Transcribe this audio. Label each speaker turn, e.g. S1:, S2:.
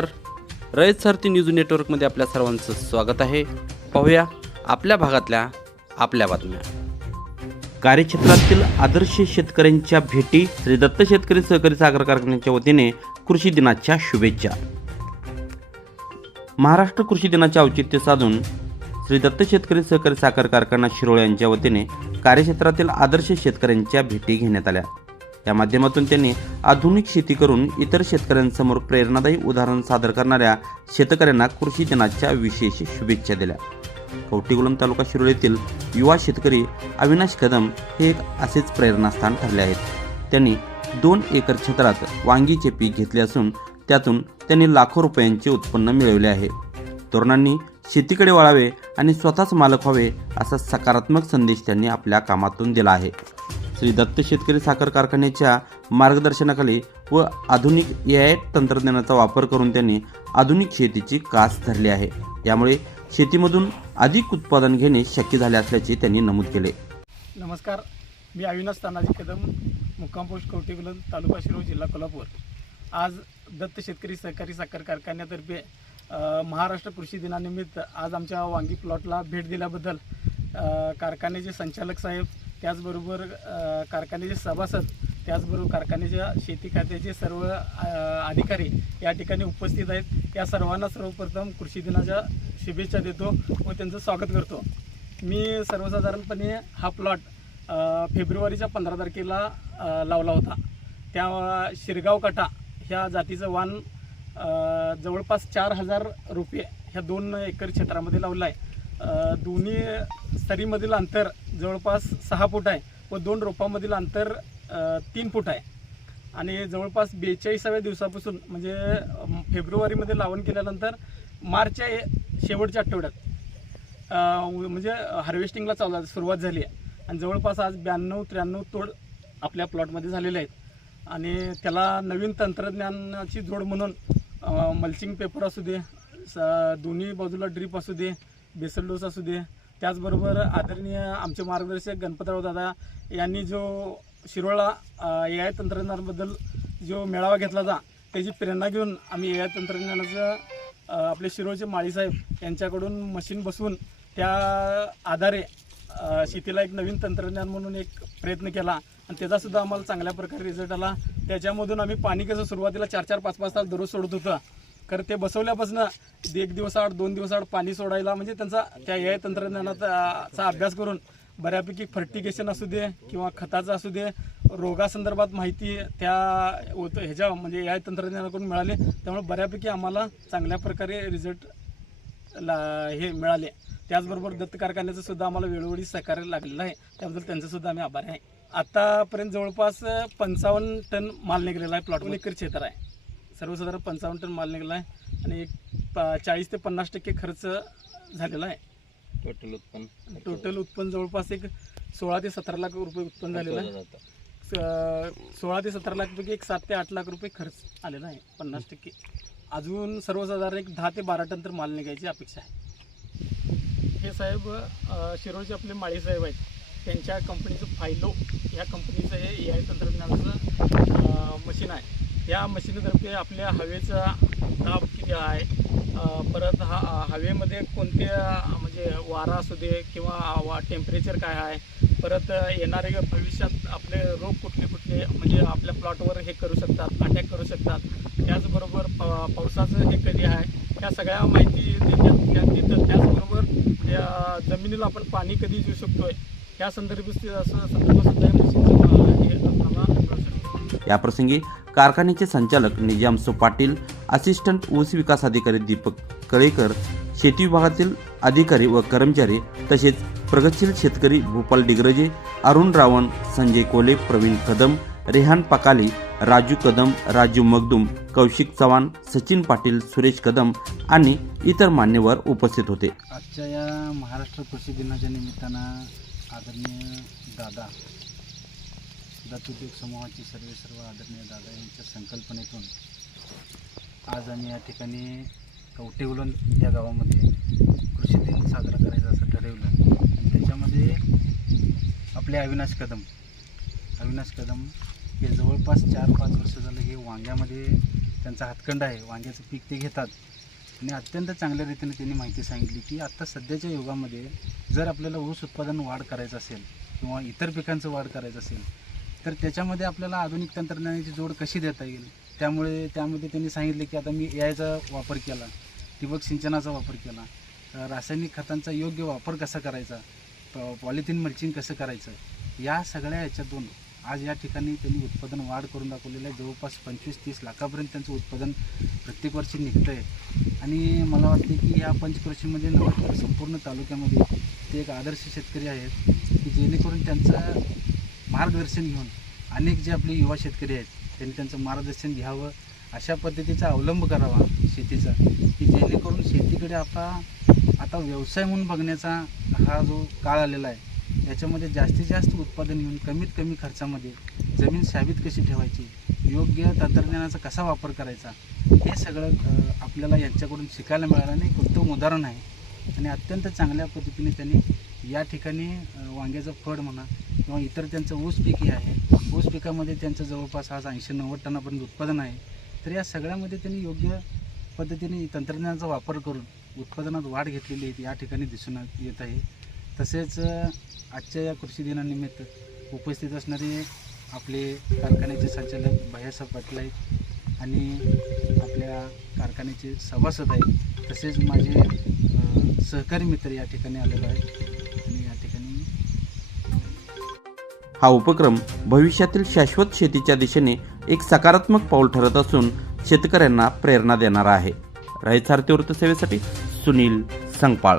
S1: नमस्कार. रयत सारथी न्यूज नेटवर्कमध्ये आपल्या सर्वांचं स्वागत आहे. पाहूया आपल्या भागातल्या आपल्या बातम्या. कार्यक्षेत्रातील आदर्श शेतकऱ्यांच्या भेटी श्री दत्त शेतकरी सहकारी साखर कारखान्याच्या वतीने कृषी दिनाच्या शुभेच्छा. महाराष्ट्र कृषी दिनाचे औचित्य साधून श्री दत्त शेतकरी सहकारी साखर कारखाना शिरोळ यांच्या वतीने कार्यक्षेत्रातील आदर्श शेतकऱ्यांच्या भेटी घेण्यात आल्या. या माध्यमातून त्यांनी आधुनिक शेती करून इतर शेतकऱ्यांसमोर प्रेरणादायी उदाहरण सादर करणाऱ्या शेतकऱ्यांना कृषी दिनाच्या विशेष शुभेच्छा दिल्या. कवटीगुलम तालुका शिरोळ येथील युवा शेतकरी अविनाश कदम हे एक असेच प्रेरणास्थान ठरले आहेत. त्यांनी दोन एकर क्षेत्रात वांगीचे पीक घेतले असून त्यातून त्यांनी लाखो रुपयांचे उत्पन्न मिळवले आहे. तरुणांनी शेतीकडे वळावे आणि स्वतःच मालक व्हावे असा सकारात्मक संदेश त्यांनी आपल्या कामातून दिला आहे. श्री दत्त शेतकरी साखर कारखान्याच्या मार्गदर्शनाखाली व आधुनिक ए आय तंत्रज्ञानाचा वापर करून त्यांनी आधुनिक शेतीची कास धरली आहे. यामुळे शेतीमधून अधिक उत्पादन घेणे शक्य झाले असल्याचे त्यांनी नमूद केले.
S2: नमस्कार. मी अविनाश तानाजी कदम मुक्काम पोस्ट कवटेगुलन तालुका शिरोळ जिल्हा कोल्हापूर. आज दत्त शेतकरी सहकारी साखर कारखान्यातर्फे महाराष्ट्र कृषी दिनानिमित्त आज आमच्या वांगी प्लॉटला भेट दिल्याबद्दल कारखान्याचे संचालक साहेब त्याचबरोबर कारखान्याचे सभासद त्याचबरोबर कारखान्याच्या शेती खात्याचे सर्व अधिकारी या ठिकाणी उपस्थित आहेत. या सर्वांना सर्वप्रथम कृषी दिनाच्या शुभेच्छा देतो व त्यांचं स्वागत करतो. मी सर्वसाधारणपणे हा प्लॉट फेब्रुवारीच्या पंधरा तारखेला लावला होता. त्या शिरगाव काटा ह्या जातीचं वाण जवळपास चार हजार रुपये ह्या दोन एकर क्षेत्रामध्ये लावलं आहे. दोन्ही सरीमधील अंतर जवळपास सहा फूट आहे व दोन रोपामधील अंतर तीन फूट आहे. आणि जवळपास बेचाळीसाव्या दिवसापासून म्हणजे फेब्रुवारीमध्ये लावण केल्यानंतर मार्चच्या शेवटच्या आठवड्यात म्हणजे हार्वेस्टिंगला चालू सुरुवात झाली आहे. आणि जवळपास आज ब्याण्णव त्र्याण्णव तोड आपल्या प्लॉटमध्ये झालेले आहेत. आणि त्याला नवीन तंत्रज्ञानाची जोड म्हणून मल्चिंग पेपर असू दे स- दोन्ही बाजूला ड्रीप असू दे बेसन डोस असू दे. त्याचबरोबर आदरणीय आमचे मार्गदर्शक गणपतराव दादा यांनी जो शिरोळा ए आय तंत्रज्ञानाबद्दल जो मेळावा घेतला होता त्याची प्रेरणा घेऊन आम्ही ए आय तंत्रज्ञानाचं आपले शिरोळचे माळीसाहेब यांच्याकडून मशीन बसवून त्या आधारे शेतीला एक नवीन तंत्रज्ञान म्हणून एक प्रयत्न केला आणि त्याचासुद्धा आम्हाला चांगल्या प्रकारे रिझल्ट आला. त्याच्यामधून आम्ही पाणी कसं सुरुवातीला चार चार पाच पाच तास दररोज सोडत होतं. खरं ते बसवल्यापासून एक दिवस आड दोन दिवस आड पाणी सोडायला म्हणजे त्यांचा त्या ए आय तंत्रज्ञानाचा अभ्यास करून बऱ्यापैकी फर्टिगेशन असू दे किंवा खताचं असू दे रोगासंदर्भात माहिती त्या होत- ह्याच्या म्हणजे ए आय तंत्रज्ञानाकडून मिळाले. त्यामुळे बऱ्यापैकी आम्हाला चांगल्या प्रकारे रिझल्ट ला हे मिळाले. त्याचबरोबर दत्त कारखान्याचं सुद्धा आम्हाला वेळोवेळी सहकार्य लागलेलं आहे. त्याबद्दल त्यांचं सुद्धा आम्ही आभारी आहे. आतापर्यंत जवळपास पंचावन्न टन माल निघालेला आहे प्लॉट एकर क्षेत्र आहे. सर्वसाधारण पंचावन्न टन माल निघाला आहे आणि एक प- चाळीस ते पन्नास टक्के खर्च झालेला आहे.
S3: टोटल उत्पन्न.
S2: टोटल उत्पन्न जवळपास एक सोळा ते सतरा लाख रुपये उत्पन्न झालेलं आहे. स- सोळा ते सतरा लाखपैकी एक सात ते आठ लाख रुपये खर्च आलेला आहे पन्नास टक्के. अजून सर्वसाधारण एक दहा ते बारा टन तर माल निघायची अपेक्षा आहे. हे साहेब अ, शिरोळचे आपले माळी साहेब आहेत. त्यांच्या कंपनीचं फायलो या कंपनीचं हे ए आय तंत्रज्ञानाचं मशीन आहे. या मशीनतर्फे आपल्या हवेचा दाब किती आहे? परत हा हवेमध्ये कोणते म्हणजे वारा असू दे किंवा वा टेम्परेचर काय आहे? परत येणारे भविष्यात आपले रोग कुठले कुठले म्हणजे आपल्या प्लॉटवर हे करू शकतात अटॅक करू शकतात. त्याचबरोबर प पावसाचं हे कधी आहे? ह्या सगळ्या माहिती देतात देतात त्याचबरोबर त्या जमिनीला आपण पाणी कधी देऊ शकतोय? या संदर्भात असं संदर्भात सुद्धा या
S1: प्रसंगी कारखान्याचे संचालक निजामसो पाटील असिस्टंट ऊस विकास अधिकारी दीपक कळेकर शेती विभागातील अधिकारी व कर्मचारी तसेच प्रगतशील शेतकरी भूपाल डिग्रजे अरुण रावण संजय कोले प्रवीण कदम रेहान पकाली राजू कदम राजू मगदूम कौशिक चव्हाण सचिन पाटील सुरेश कदम आणि इतर मान्यवर उपस्थित होते.
S4: आजच्या या महाराष्ट्र कृषी दिनाच्या निमित्तानं आदरणीय दादा दत्तोद्योग समूहाची सर्व सर्व आदरणीय दादा यांच्या संकल्पनेतून आज आम्ही या ठिकाणी कवटेगुलन या गावामध्ये कृषी दिन साजरा करायचं असं ठरवलं. आणि त्याच्यामध्ये आपले अविनाश कदम अविनाश कदम हे जवळपास चार पाच वर्ष झालं हे वांग्यामध्ये त्यांचा हातखंड आहे. वांग्याचं पीक ते घेतात. आणि अत्यंत चांगल्या रीतीने त्यांनी माहिती सांगितली की आत्ता सध्याच्या युगामध्ये जर आपल्याला ऊस उत्पादन वाढ करायचं असेल किंवा इतर पिकांचं वाढ करायचं असेल तर त्याच्यामध्ये आपल्याला आधुनिक तंत्रज्ञानाची जोड कशी देता येईल? त्यामुळे त्यामध्ये त्यांनी सांगितले की आता मी ए आयचा वापर केला ठिबक सिंचनाचा वापर केला रासायनिक खतांचा योग्य वापर कसा करायचा पॉलिथिन मल्चिंग कसं करायचं या सगळ्या याच्यातून आज या ठिकाणी त्यांनी उत्पादन वाढ करून दाखवलेलं आहे. जवळपास पंचवीस तीस लाखापर्यंत त्यांचं उत्पादन प्रत्येक वर्षी निघतं आहे आणि मला वाटते की या पंचकृषीमध्ये नव्हे संपूर्ण तालुक्यामध्ये ते एक आदर्श शेतकरी आहेत की जेणेकरून त्यांचा मार्गदर्शन घेऊन अनेक जे आपले युवा शेतकरी आहेत त्यांनी त्यांचं मार्गदर्शन घ्यावं अशा पद्धतीचा अवलंब करावा शेतीचा की जेणेकरून शेतीकडे आता आता व्यवसाय म्हणून बघण्याचा हा जो काळ आलेला आहे याच्यामध्ये जास्तीत जास्त उत्पादन घेऊन कमीत कमी खर्चामध्ये जमीन शाबीत कशी ठेवायची योग्य तंत्रज्ञानाचा कसा वापर करायचा हे सगळं आपल्याला यांच्याकडून शिकायला मिळालं आणि एक उत्तम उदाहरण आहे. आणि अत्यंत चांगल्या पद्धतीने त्यांनी या ठिकाणी वांग्याचं फळ म्हणा किंवा इतर त्यांचं ऊस पीकही आहे ऊस पिकामध्ये त्यांचं जवळपास आज ऐंशी नव्वद टनापर्यंत उत्पादन आहे तर या सगळ्यामध्ये त्यांनी योग्य पद्धतीने तंत्रज्ञानाचा वापर करून उत्पादनात वाढ घेतलेली आहे या ठिकाणी दिसून येत आहे. तसेच आजच्या या कृषी दिनानिमित्त उपस्थित असणारे आपले कारखान्याचे संचालक भैयासाहेब पाटील आहेत आणि आपल्या कारखान्याचे सभासद आहेत. तसेच माझे सहकारी मित्र या ठिकाणी आलेलो आहेत.
S1: हा उपक्रम भविष्यातील शाश्वत शेतीच्या दिशेने एक सकारात्मक पाऊल ठरत असून शेतकऱ्यांना प्रेरणा देणारा आहे. रायसारती सारथी वृत्तसेवेसाठी सुनील संगपाळ.